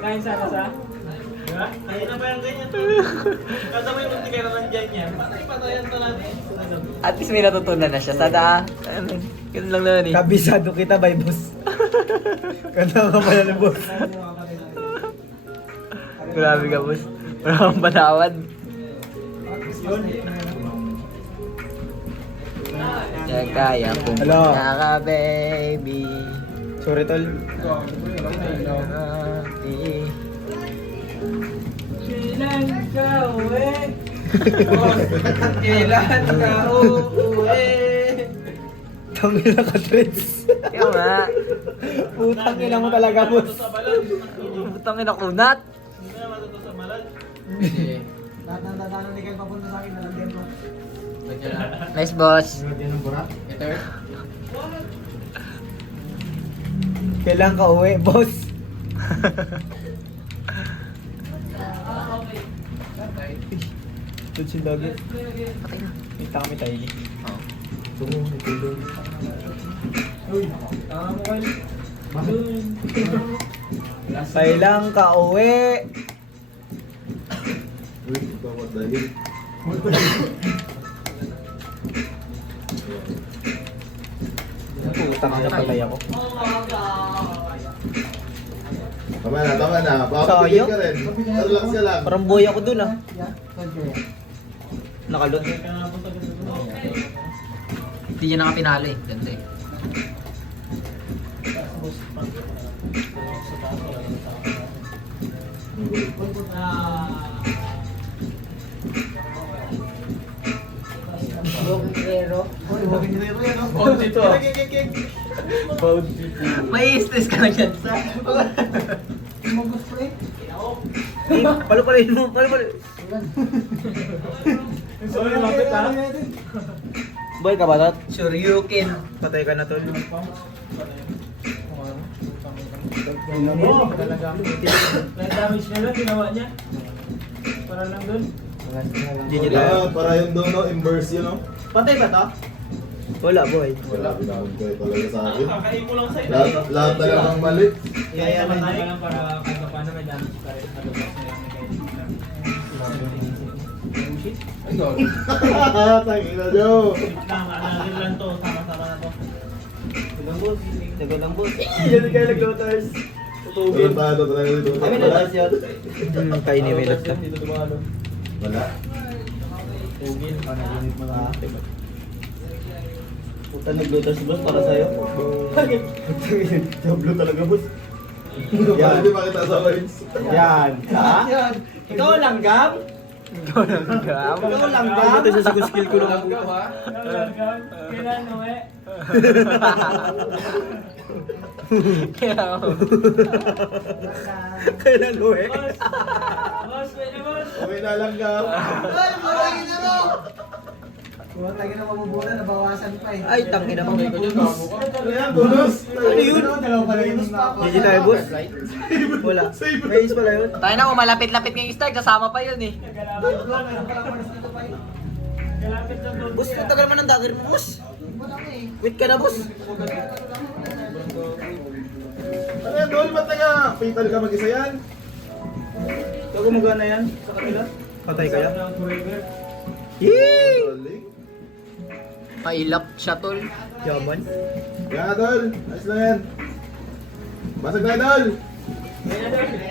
Kain sana sa? Diba? Kaya na ba yung ganyan? Kada may munti ka na nandyan yan. Patay-patayan talaga. At least may natutunan na siya. Sada, ganun lang naman eh. Kabisado kita, by boss. Kanta ka pala ng boss. Grabe ka, boss. Wala kang patawad. Kaya kaya kung Hello. ka, baby. Sorry, tol. Kailan ka uwi? Kailan ka uuwi? Tangin na ka, Treds. Kaya nga. Putang ina mo talaga, boss. Putang ina kunat. Hindi na matuto sa malad. Tatanda ni kayo papunta sa akin, nalagyan ko. Nice, boss. Kailan ka uwi, boss? Ito si Doggy. Kita kami tayo ni. Tama mo kayo. Kailan ka uwi? Putang ina patay ako. Tama na. Baka Sayang. pipigil ka rin. Relax ka lang. Parang boy ako dun ah. Nakalot. Hindi niya nakapinalo eh. Ganito eh. May stress ka na dyan sa... Palo-palo mo. Sorry, mapit ha? Boy ka ba, Tat? Shoryuken. Patay ka na, tol. Kaya damage na lang, ginawa niya. Para lang dun. GG tayo. Para yung doon, no? Immerse yun, no? Patay ba to? Wala, boy. Wala, binabagay talaga sa akin. Kakain ko lang sa'yo. Lahat talaga ng mali. Kaya naman tayo lang para kahit paano may damage pa rin. Nalabas na lang ni Kyle. Oh shit. Tangin na, Joe. Nakakalagin lang to. Sama-sama na to. Tagal lang, boss. Yan kayo nag-looters. Tutugin. Tarantado talaga dito. Kami na tayo yun. Kayo ni Wilot ka. Dito dumalo. Wala. Tugin. Panaginip mga active. Puta nagluto si boss para sa'yo. Bakit? Jablo talaga, boss. Yan. Hindi makita sa lines. Yan. Ha? Ikaw lang, Gab? Ikaw lang ka. Ikaw lang, Gab? Ito sa skill ko lang. Kailan uwi? Kaya Kailan uwi? Boss! Boss, pwede boss! Okay na lang, Gab. Ay, tangina mo. Ano yan, bonus? Ano yun? GG tayo, boss. Wala. May is pala yun. tayo na, kung malapit-lapit ng start, kasama pa yun eh. Galapit lang doon. Boss, ang tagal mo ng dagger mo, boss. Wait ka na, boss. Ano yan, Dol? Ba't fatal ka mag-isa yan? Ikaw gumagana yan sa kanila. Patay kaya? Yee! Galing. Pailap siya, tol. Yaman. Yan, Dol. Ayos lang yan. Basag na, Dol. Kaya na doon.